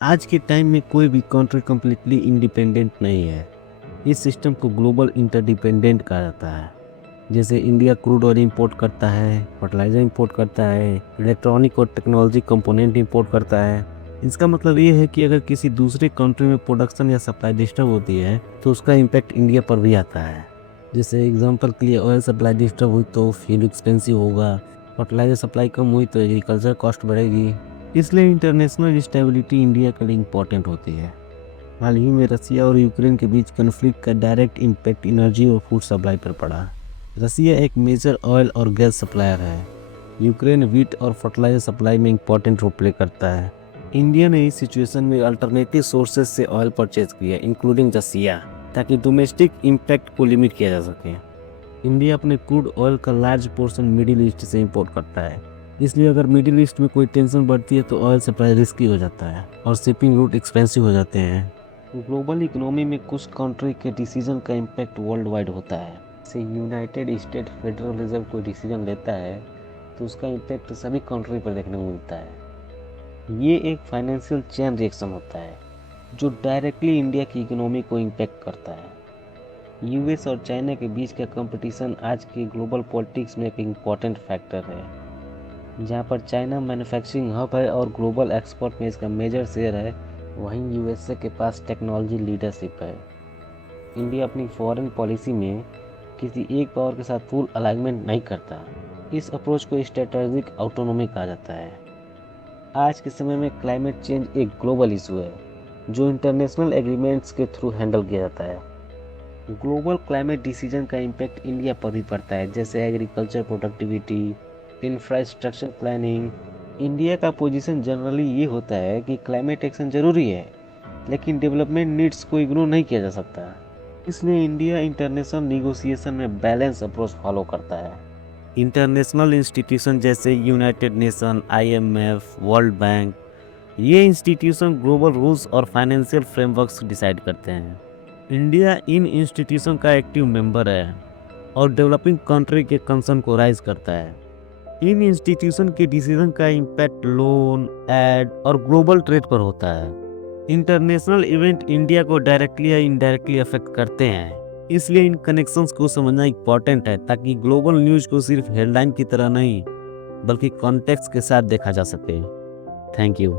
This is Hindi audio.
आज के टाइम में कोई भी कंट्री कम्प्लीटली इंडिपेंडेंट नहीं है। इस सिस्टम को ग्लोबल इंटरडिपेंडेंट कहा जाता है। जैसे इंडिया क्रूड ऑयल इंपोर्ट करता है, फर्टिलाइज़र इंपोर्ट करता है, इलेक्ट्रॉनिक और टेक्नोलॉजी कंपोनेंट इंपोर्ट करता है। इसका मतलब ये है कि अगर किसी दूसरे कंट्री में प्रोडक्शन या सप्लाई डिस्टर्ब होती है तो उसका इम्पैक्ट इंडिया पर भी आता है। जैसे एग्जांपल के लिए ऑयल सप्लाई डिस्टर्ब हुई तो फ्यूल एक्सपेंसिव होगा, फर्टिलाइज़र सप्लाई कम हुई तो एग्रीकल्चर कॉस्ट बढ़ेगी। इसलिए इंटरनेशनल स्टेबिलिटी इंडिया के लिए इम्पोर्टेंट होती है। हाल ही में रसिया और यूक्रेन के बीच कन्फ्लिक्ट का डायरेक्ट इम्पैक्ट एनर्जी और फूड सप्लाई पर पड़ा। रसिया एक मेजर ऑयल और गैस सप्लायर है। यूक्रेन व्हीट और फर्टिलाइजर सप्लाई में इम्पोर्टेंट रोल प्ले करता है। इंडिया ने इस सिचुएशन में अल्टरनेटिव सोर्सेज से ऑयल परचेज किया, इंक्लूडिंग रसिया, ताकि डोमेस्टिक इम्पैक्ट को लिमिट किया जा सके। इंडिया अपने क्रूड ऑयल का लार्ज पोर्शन मिडिल ईस्ट से इंपोर्ट करता है। इसलिए अगर मिडिल ईस्ट में कोई टेंशन बढ़ती है तो ऑयल सप्लाई रिस्की हो जाता है और शिपिंग रूट एक्सपेंसिव हो जाते हैं। ग्लोबल इकोनॉमी में कुछ कंट्री के डिसीजन का इम्पैक्ट वर्ल्ड वाइड होता है। जैसे यूनाइटेड स्टेट फेडरल रिजर्व कोई डिसीजन लेता है तो उसका इम्पैक्ट सभी कंट्री पर देखने को मिलता है। ये एक फाइनेंशियल चेन रिएक्शन होता है जो डायरेक्टली इंडिया की इकोनॉमी को इम्पैक्ट करता है। यूएस और चाइना के बीच का कंपटीशन आज के ग्लोबल पॉलिटिक्स में एक इम्पॉर्टेंट फैक्टर है। जहाँ पर चाइना मैन्युफैक्चरिंग हब है और ग्लोबल एक्सपोर्ट में इसका मेजर शेयर है, वहीं यूएसए के पास टेक्नोलॉजी लीडरशिप है। इंडिया अपनी फॉरेन पॉलिसी में किसी एक पावर के साथ फुल अलाइनमेंट नहीं करता। इस अप्रोच को स्ट्रेटेजिक ऑटोनॉमी कहा जाता है। आज के समय में क्लाइमेट चेंज एक ग्लोबल इशू है जो इंटरनेशनल एग्रीमेंट्स के थ्रू हैंडल किया जाता है। ग्लोबल क्लाइमेट डिसीजन का इम्पैक्ट इंडिया पर भी पड़ता है, जैसे agriculture productivity, infrastructure planning. India का पोजीशन जनरली ये होता है कि क्लाइमेट एक्शन जरूरी है लेकिन डेवलपमेंट नीड्स को इग्नोर नहीं किया जा सकता। इसलिए इंडिया इंटरनेशनल निगोसिएशन में बैलेंस अप्रोच फॉलो करता है। इंटरनेशनल इंस्टीट्यूशन जैसे United nation, IMF, world bank, ये इंस्टीट्यूशन ग्लोबल रूल्स और फाइनेंशियल फ्रेमवर्क्स डिसाइड करते हैं। इंडिया इन इंस्टीट्यूशन का एक्टिव मेंबर है और डेवलपिंग कंट्री के कंसर्न को राइज करता है। इन इंस्टीट्यूशन के डिसीजन का इम्पैक्ट लोन, एड और ग्लोबल ट्रेड पर होता है। इंटरनेशनल इवेंट इंडिया को डायरेक्टली या इनडायरेक्टली अफेक्ट करते हैं। इसलिए इन कनेक्शंस को समझना इंपॉर्टेंट है ताकि ग्लोबल न्यूज़ को सिर्फ हेडलाइन की तरह नहीं बल्कि कॉन्टेक्स्ट के साथ देखा जा सके। Thank you.